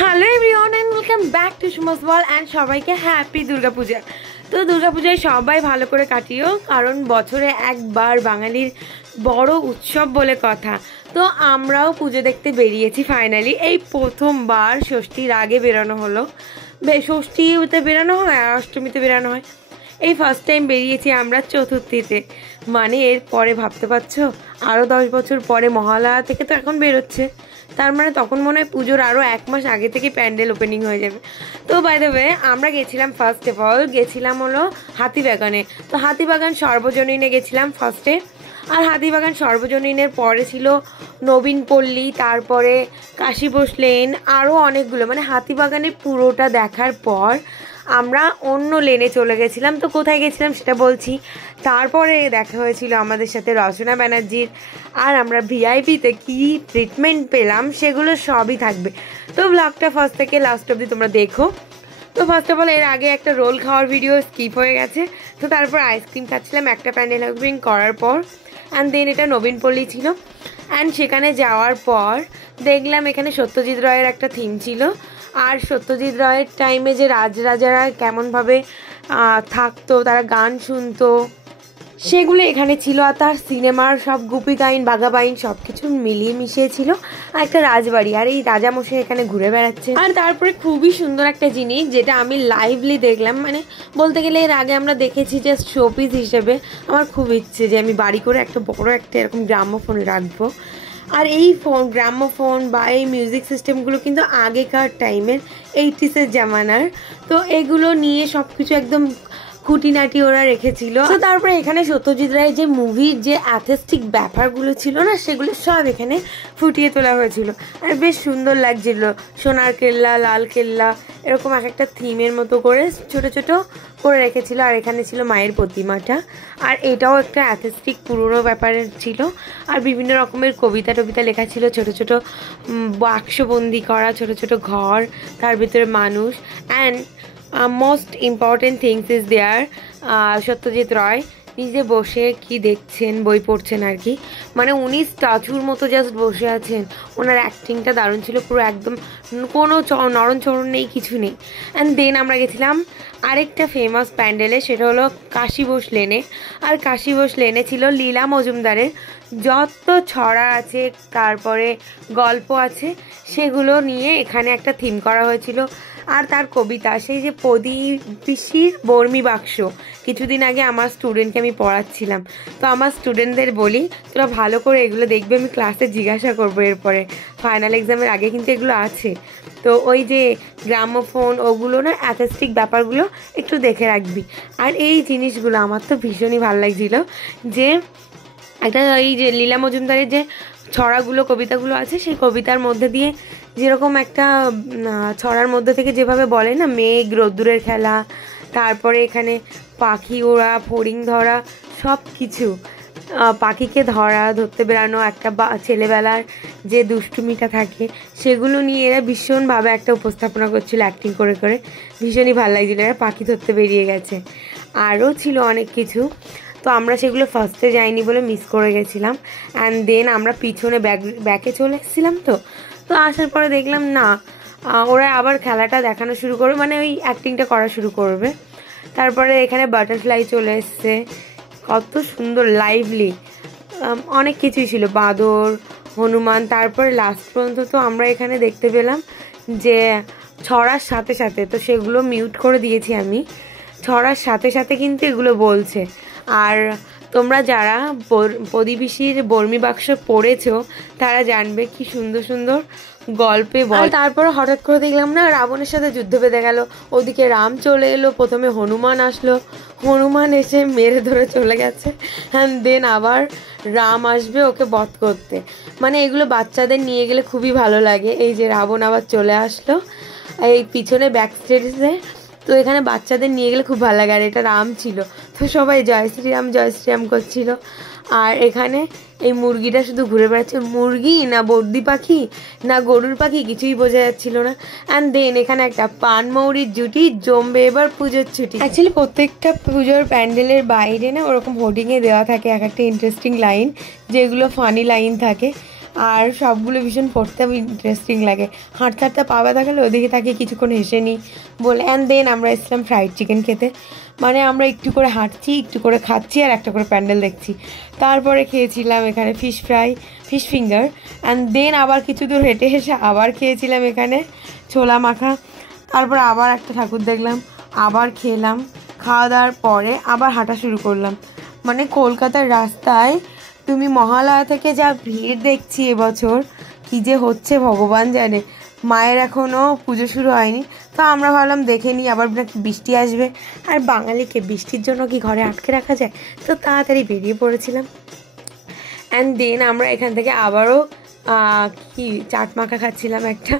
Hello everyone and welcome back to Suma's world and সবাইকে happy Durga Puja. তো দুর্গাপূজায় সবাই ভালো করে কাটিও, কারণ বছরে একবার বাঙালির বড় উৎসব বলে কথা। তো আমরাও পুজো দেখতে বেরিয়েছি ফাইনালি। এই প্রথমবার ষষ্ঠীর আগে বেরোনো হলো। ষষ্ঠীতে বেরোনো হয় আর অষ্টমীতে বেরোনো হয়। এই ফার্স্ট টাইম বেরিয়েছি আমরা চতুর্থীতে, মানে এর পরে ভাবতে পারছো আরও 10 বছর পরে মহালয়া থেকে তো এখন বেরোচ্ছে, তার মানে তখন মনে হয় পুজোর আরও 1 মাস আগে থেকে প্যান্ডেল ওপেনিং হয়ে যাবে। তো বাই দ্য ওয়ে আমরা গেছিলাম ফার্স্ট অফ অল গেছিলাম হলো হাতিবাগানে। তো হাতিবাগান সর্বজনীনে গেছিলাম ফার্স্টে, আর হাতিবাগান সর্বজনীনের পরে ছিল নবীনপল্লী, তারপরে কাশীবোস লেন, আরও অনেকগুলো। মানে হাতিবাগানের পুরোটা দেখার পর আমরা অন্য লেনে চলে গেছিলাম। তো কোথায় গেছিলাম সেটা বলছি। তারপরে দেখা হয়েছিল আমাদের সাথে রচনা ব্যানার্জির, আর আমরা ভিআইপিতে কী ট্রিটমেন্ট পেলাম সেগুলো সবই থাকবে। তো ব্লগটা ফার্স্ট থেকে লাস্ট অবধি তোমরা দেখো। তো ফার্স্ট অফ অল এর আগে একটা রোল খাওয়ার ভিডিও স্কিপ হয়ে গেছে। তো তারপর আইসক্রিম খাচ্ছিলাম একটা প্যান্ডেল ওপেনিং করার পর, অ্যান্ড দেন এটা নবীনপল্লী ছিল। অ্যান্ড সেখানে যাওয়ার পর দেখলাম এখানে সত্যজিৎ রায়ের একটা থিম ছিল, আর সত্যজিৎ রায়ের টাইমে যে রাজরাজারা কেমনভাবে থাকতো, তারা গান শুনতো, সেগুলো এখানে ছিল। আর তার সিনেমার সব গুপি গাইন বাঘা বাইন সব কিছু মিলিয়ে মিশিয়ে ছিল। আর একটা রাজবাড়ি, আর এই রাজামশাই এখানে ঘুরে বেড়াচ্ছে। আর তারপরে খুবই সুন্দর একটা জিনিস যেটা আমি লাইভলি দেখলাম, মানে বলতে গেলে এর আগে আমরা দেখেছি জাস্ট শোপিস হিসেবে। আমার খুব ইচ্ছে যে আমি বাড়ি করে একটা বড় একটা এরকম গ্রামোফোন রাখবো। আর এই গ্রামোফোন বা এই মিউজিক সিস্টেমগুলো কিন্তু আগেকার টাইমের 80s জামানার। তো এগুলো নিয়ে সব কিছু একদম খুঁটিনাটি ওরা রেখেছিল। তো তারপরে এখানে সত্যজিৎ রায়ের যে মুভির যে অ্যাথেস্টিক ব্যাপারগুলো ছিল না, সেগুলো সব এখানে ফুটিয়ে তোলা হয়েছিল। আর বেশ সুন্দর লাগছিল, সোনার কেল্লা, লাল কেল্লা, এরকম এক একটা থিমের মতো করে ছোট ছোট করে রেখেছিল। আর এখানে ছিল মায়ের প্রতিমাটা, আর এটাও একটা অ্যাথেস্টিক পুরোনো ব্যাপারের ছিল। আর বিভিন্ন রকমের কবিতা টবিতা লেখা ছিল, ছোট ছোট বাক্সবন্দি করা ছোট ছোট ঘর, তার ভিতরে মানুষ। And most important things is there, Satyajit Ray নিজে বসে কি দেখছেন, বই পড়ছেন আর কি। মানে উনি স্ট্যাচুর মতো জাস্ট বসে আছেন। ওনার অ্যাক্টিংটা দারুণ ছিল, পুরো একদম কোনো নরণচরণ নেই, কিছু নেই। অ্যান্ড দেন আমরা গেছিলাম আরেকটা ফেমাস প্যান্ডেলে, সেটা হলো কাশীবোস লেনে। আর কাশীবোস লেনে ছিল লীলা মজুমদারের যত ছড়া আছে, তারপরে গল্প আছে, সেগুলো নিয়ে এখানে একটা থিম করা হয়েছিল। আর তার কবিতা, সেই যে প্রদীপিসির বর্মি বাক্স, কিছুদিন আগে আমার স্টুডেন্টকে আমি পড়াচ্ছিলাম। তো আমার স্টুডেন্টদের বলি তোরা ভালো করে এগুলো দেখবে, আমি ক্লাসে জিজ্ঞাসা করবো এরপরে, ফাইনাল এক্সামের আগে কিন্তু এগুলো আছে। তো ওই যে গ্রামোফোন ওগুলো না, অ্যাথেস্টিক ব্যাপারগুলো একটু দেখে রাখবি। আর এই জিনিসগুলো আমার তো ভীষণই ভালো লাগছিল, যে একটা এই যে লীলা মজুমদারের যে ছড়াগুলো কবিতাগুলো আছে, সেই কবিতার মধ্যে দিয়ে যেরকম একটা ছড়ার মধ্যে থেকে যেভাবে বলে না, মেঘ রোদ্দুরের খেলা, তারপরে এখানে পাখি ওড়া, ফড়িং ধরা, সব কিছু, পাখিকে ধরতে বেরানো, একটা ছেলেবেলার যে দুষ্টুমিটা থাকে, সেগুলো নিয়ে এরা ভীষণভাবে একটা উপস্থাপনা করছিল অ্যাক্টিং করে করে। ভীষণই ভালো লাগছিলো, এরা পাখি ধরতে বেরিয়ে গেছে। আরও ছিল অনেক কিছু, তো আমরা সেগুলো ফার্স্টে যাইনি বলে মিস করে গেছিলাম। অ্যান্ড দেন আমরা পিছনে ব্যাকে চলে এসেছিলাম। তো আসার পরে দেখলাম না, ওরা আবার খেলাটা দেখানো শুরু করবে, মানে ওই অ্যাক্টিংটা করা শুরু করবে। তারপরে এখানে বাটারফ্লাই চলে এসছে, কত সুন্দর লাইভলি, অনেক কিছুই ছিল, বাঁদর, হনুমান। তারপরে লাস্ট পর্যন্ত তো আমরা এখানে দেখতে পেলাম যে ছড়ার সাথে সাথে, তো সেগুলো মিউট করে দিয়েছি আমি, ছড়ার সাথে সাথে কিন্তু এগুলো বলছে। আর তোমরা যারা প্রদীপিসির বর্মি বাক্স পড়েছো তারা জানবে কি সুন্দর সুন্দর গল্পে বল। তারপরে হঠাৎ করে দেখলাম না, রাবণের সাথে যুদ্ধ বেঁধে গেল। ওদিকে রাম চলে এলো, প্রথমে হনুমান আসলো, হনুমান এসে মেরে ধরে চলে গেছে, অ্যান্ড দেন আবার রাম আসবে ওকে বধ করতে। মানে এগুলো বাচ্চাদের নিয়ে গেলে খুবই ভালো লাগে। এই যে রাবণ আবার চলে আসলো এই পিছনে ব্যাক স্টেজে, তো এখানে বাচ্চাদের নিয়ে গেলে খুব ভালো লাগে। আর এটা রাম ছিল, তো সবাই জয় শ্রীরাম করছিল। আর এখানে এই মুরগিটা শুধু ঘুরে বেড়াচ্ছে, মুরগি না বর্দি পাখি না গরুর পাখি কিছুই বোঝা যাচ্ছিল না। অ্যান্ড দেন এখানে একটা পানমৌরির জুটি জমবে এবার পুজোর ছুটি। অ্যাকচুয়ালি প্রত্যেকটা পুজোর প্যান্ডেলের বাইরে না ওরকম হোর্ডিংয়ে দেওয়া থাকে এক একটা ইন্টারেস্টিং লাইন, যেগুলো ফানি লাইন থাকে। আর সবগুলো ভীষণ পড়তে আমি ইন্টারেস্টিং লাগে। হাঁটতে হাঁটতে পা ব্যথা গেলে ওদিকে তাকে কিছুক্ষণ হেসে নিই বলে। অ্যান্ড দেন আমরা এসেছিলাম ফ্রাইড চিকেন খেতে। মানে আমরা একটু করে হাঁটছি, একটু করে খাচ্ছি, আর একটা করে প্যান্ডেল দেখছি। তারপরে খেয়েছিলাম এখানে fish fry, fish finger. And then আবার কিছু দূর হেঁটে এসে আবার খেয়েছিলাম এখানে ছোলা মাখা। তারপর আবার একটা ঠাকুর দেখলাম, আবার খেলাম। খাওয়া দাওয়ার পরে আবার হাঁটা শুরু করলাম। মানে কলকাতার রাস্তায় তুমি মহালয়া থেকে যা ভিড় দেখছি এবছর, কী যে হচ্ছে ভগবান জানে। মায়ের এখনও পুজো শুরু হয়নি, তো আমরা ভাবলাম দেখে নিই, আবার বৃষ্টি আসবে, আর বাঙালিকে বৃষ্টির জন্য কি ঘরে আটকে রাখা যায়, তো তাড়াতাড়ি বেরিয়ে পড়েছিলাম। অ্যান্ড দেন আমরা এখান থেকে আবারও কি চাট মাখা খাচ্ছিলাম একটা।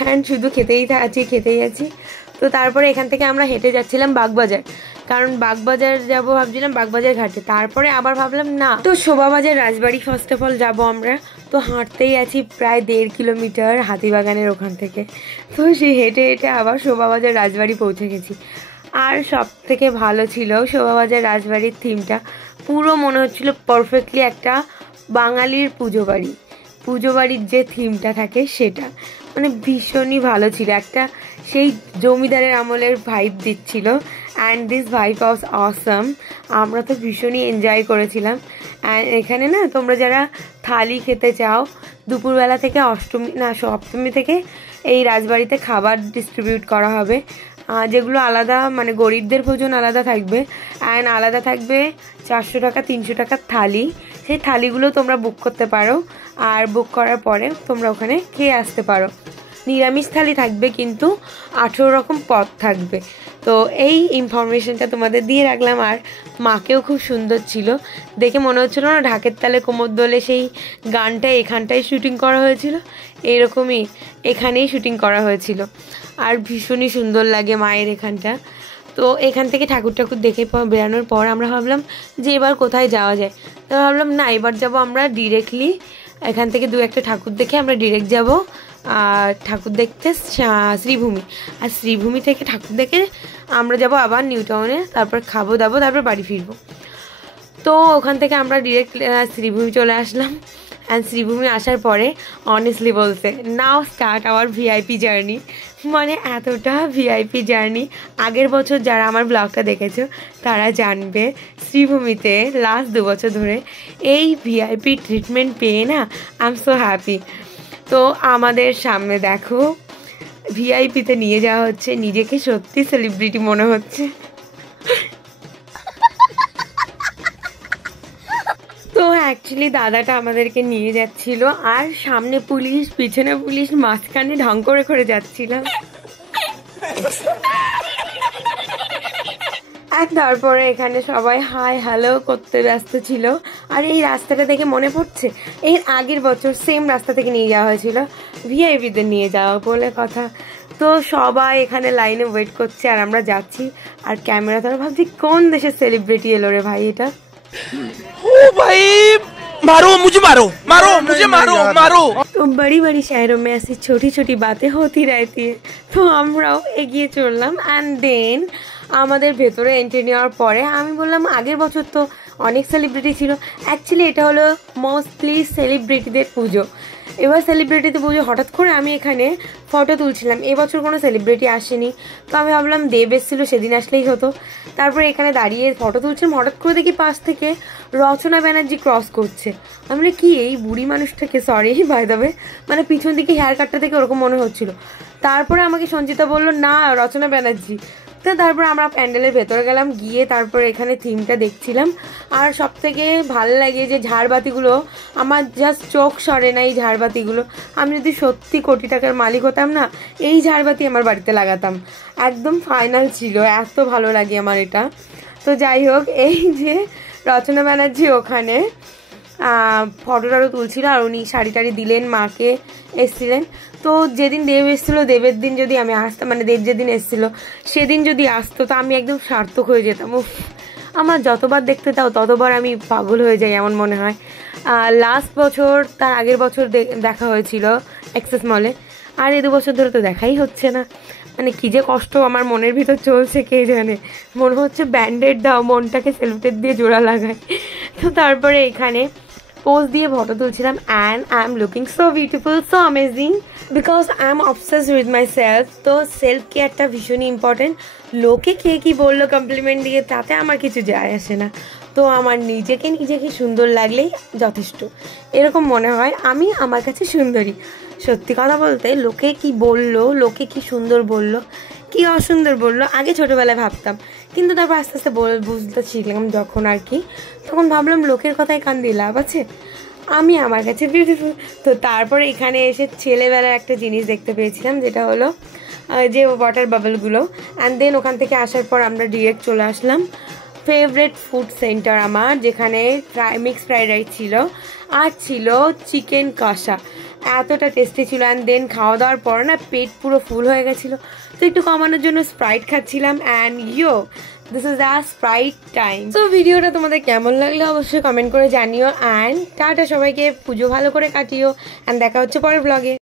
হ্যান্ড শুধু খেতেই আছি। তো তারপরে এখান থেকে আমরা হেঁটে যাচ্ছিলাম বাগবাজার, কারণ বাগবাজার যাবো ভাবছিলাম, বাগবাজার ঘাটে। তারপরে আবার ভাবলাম না, তো শোভাবাজার রাজবাড়ি ফার্স্ট অফ অল যাবো আমরা। তো হাঁটতেই আছি প্রায় 1.5 কিলোমিটার হাতিবাগানের ওখান থেকে। তো সেই হেঁটে হেঁটে আবার শোভাবাজার রাজবাড়ি পৌঁছে গেছি। আর সব থেকে ভালো ছিল শোভাবাজার রাজবাড়ির থিমটা। পুরো মনে হচ্ছিল পারফেক্টলি একটা বাঙালির পুজো বাড়ির যে থিমটা থাকে সেটা, মানে ভীষণই ভালো ছিল। একটা সেই জমিদারের আমলের ভাইব দিচ্ছিল। And this vibe was awesome. আমরা তো ভীষণই এনজয় করেছিলাম। অ্যান্ড এখানে না, তোমরা যারা থালি খেতে চাও, দুপুরবেলা থেকে সপ্তমী থেকে এই রাজবাড়িতে খাবার ডিস্ট্রিবিউট করা হবে, যেগুলো আলাদা, মানে গরিবদের ভোজন আলাদা থাকবে। অ্যান্ড আলাদা থাকবে 400 টাকা 300 টাকার থালি। সেই থালিগুলো তোমরা বুক করতে পারো, আর বুক করার পরে তোমরা ওখানে খেয়ে আসতে পারো। নিরামিষ থালি থাকবে, কিন্তু 18 রকম পদ থাকবে। তো এই ইনফরমেশনটা তোমাদের দিয়ে রাখলাম। আর মাকেও খুব সুন্দর ছিল, দেখে মনে হচ্ছিলো না ঢাকের তালে কোমর দোলে সেই গানটা এখানটাই শুটিং করা হয়েছিল, এইরকমই এখানেই শুটিং করা হয়েছিল। আর ভীষণই সুন্দর লাগে মায়ের এখানটা। তো এখান থেকে ঠাকুর দেখে বেরানোর পর আমরা ভাবলাম যে এবার কোথায় যাওয়া যায়। তো ভাবলাম না, এবার যাব আমরা ডিরেক্টলি এখান থেকে 2-1টা ঠাকুর দেখে আমরা ডিরেক্ট যাব ঠাকুর দেখতে শ্রীভূমি। আর শ্রীভূমি থেকে ঠাকুর দেখে আমরা যাব আবার নিউ টাউনে, তারপর খাবো দাবো, তারপর বাড়ি ফিরবো। তো ওখান থেকে আমরা ডিরেক্ট শ্রীভূমি চলে আসলাম। অ্যান্ড শ্রীভূমি আসার পরে অনেস্টলি বলতে, নাও স্টার্ট আওয়ার ভিআইপি জার্নি। মানে এতটা ভিআইপি জার্নি, আগের বছর যারা আমার ব্লগটা দেখেছো তারা জানবে শ্রীভূমিতে লাস্ট 2 বছর ধরে এই ভিআইপি ট্রিটমেন্ট পেয়ে না আই এম সো হ্যাপি। তো আমাদের সামনে দেখো ভিআইপিতে নিয়ে যাওয়া হচ্ছে, নিজেকে সত্যি সেলিব্রিটি মনে হচ্ছে। তো অ্যাকচুয়ালি দাদাটা আমাদেরকে নিয়ে যাচ্ছিল, আর সামনে পুলিশ, পিছনে পুলিশ, মাঝখানে ঢং করে যাচ্ছিলাম। আর তারপরে এখানে সবাই হাই হ্যালো করতে ব্যস্ত ছিল। আর এই রাস্তাটা দেখে মনে পড়ছে, এর আগের বছর সেম রাস্তা থেকে নিয়ে যাওয়া হয়েছিল, ভিআইপিতে নিয়ে যাওয়া বলে কথা। তো সবাই এখানে লাইনে ওয়েট করছে, আর আমরা যাচ্ছি। আর ক্যামেরা ধরে ভাবছি কোন দেশের সেলিব্রিটি এলো রে ভাই এটা। ओ भाई मारो मुझे, मारो। तो बड़ी बड़ी शहरों में ऐसी छोटी छोटी बातें होती रहती है। তো আমরাও এগিয়ে চললাম। অ্যান্ড দেন আমাদের ভেতরে এন্ট্রি নেওয়ার পরে আমি বললাম, আগের বছর তো অনেক সেলিব্রিটি ছিল। অ্যাকচুয়ালি এটা হলো মোস্টলি সেলিব্রিটিদের পুজো। এবার সেলিব্রিটিতে পুজো, হঠাৎ করে আমি এখানে ফটো তুলছিলাম। এবছর কোনো সেলিব্রিটি আসেনি, তো আমি ভাবলাম দেব এসেছিল, সেদিন আসলেই হতো। তারপরে এখানে দাঁড়িয়ে ফটো তুলছিলাম, হঠাৎ করে দেখি পাশ থেকে রচনা ব্যানার্জি ক্রস করছে। আমি বলি কি, এই বুড়ি মানুষটাকে, সরি বাই দ্য ওয়ে, মানে পিছন দিকে হেয়ার কাটটা থেকে ওরকম মনে হচ্ছিল। তারপরে আমাকে সঞ্চিতা বললো না, রচনা ব্যানার্জি। তো তারপর আমরা প্যান্ডেলের ভেতরে গেলাম, গিয়ে তারপর এখানে থিমটা দেখছিলাম। আর সব থেকে ভালো লাগে যে ঝাড়বাতিগুলো, আমার জাস্ট চোখ সরে না এই ঝাড়বাতিগুলো। আমি যদি সত্যি কোটি টাকার মালিক হতাম না, এই ঝাড়বাতি আমার বাড়িতে লাগাতাম। একদম ফাইনাল ছিল, এত ভালো লাগে আমার এটা। তো যাই হোক, এই যে রচনা ব্যানার্জি ওখানে ফটো টটো তুলছিল, আর উনি শাড়ি টাড়ি দিলেন, মাকে এসছিলেন। তো যেদিন দেব এসেছিলো, দেবের দিন যদি আমি আসতাম, মানে দেব যেদিন এসেছিলো সেদিন যদি আসতো, তো আমি একদম সার্থক হয়ে যেতাম। উফ, আমার যতবার দেখতে দাও ততবার আমি পাগল হয়ে যাই এমন মনে হয়। লাস্ট বছর, তার আগের বছর দেখা হয়েছিল এক্সেস মলে, আর এই 2 বছর ধরে তো দেখাই হচ্ছে না। মানে কী যে কষ্ট আমার মনের ভিতর চলছে কে জানে। মনে হচ্ছে ব্যান্ডেড দাও, মনটাকে সেলুটেড দিয়ে জোড়া লাগায়। তো তারপরে এখানে পোজ দিয়ে ফটো তুলছিলাম and I am looking so beautiful, so amazing because I am obsessed with myself. তো সেলফ কেয়ারটা ভীষণই ইম্পর্টেন্ট। লোকে কে কী বললো কমপ্লিমেন্ট দিয়ে তাতে আমার কিছু যায় আসে না। তো আমার নিজেকে সুন্দর লাগলেই যথেষ্ট, এরকম মনে হয়। আমি আমার কাছে সুন্দরী। সত্যি কথা বলতে লোকে কি বললো, লোকে কি সুন্দর বললো, কি অসুন্দর বললো, আগে ছোটোবেলায় ভাবতাম, কিন্তু তারপর আস্তে আস্তে বুঝতে শিখলাম যখন আর কি, তখন ভাবলাম লোকের কথায় কান দিয়ে লাভ আছে, আমি আমার কাছে বিউটিফুল। তো তারপরে এখানে এসে ছেলেবেলার একটা জিনিস দেখতে পেয়েছিলাম, যেটা হলো যে ওয়াটার বাবলগুলো। অ্যান্ড দেন ওখান থেকে আসার পর আমরা ডিরেক্ট চলে আসলাম ফেভারেট ফুড সেন্টার আমার, যেখানে মিক্স ফ্রাইড রাইস ছিল আর ছিল চিকেন কষা। এতটা টেস্টি ছিল। অ্যান্ড দেন খাওয়া দাওয়ার পর না পেট পুরো ফুল হয়ে গেছিলো, তো একটু কমানোর জন্য স্প্রাইট খাচ্ছিলাম। And this is the Sprite time. তো ভিডিওটা তোমাদের কেমন লাগলো অবশ্যই কমেন্ট করে জানিও। অ্যান্ড টাটা সবাইকে, পুজো ভালো করে কাটিও। অ্যান্ড দেখা হচ্ছে পরের ব্লগে।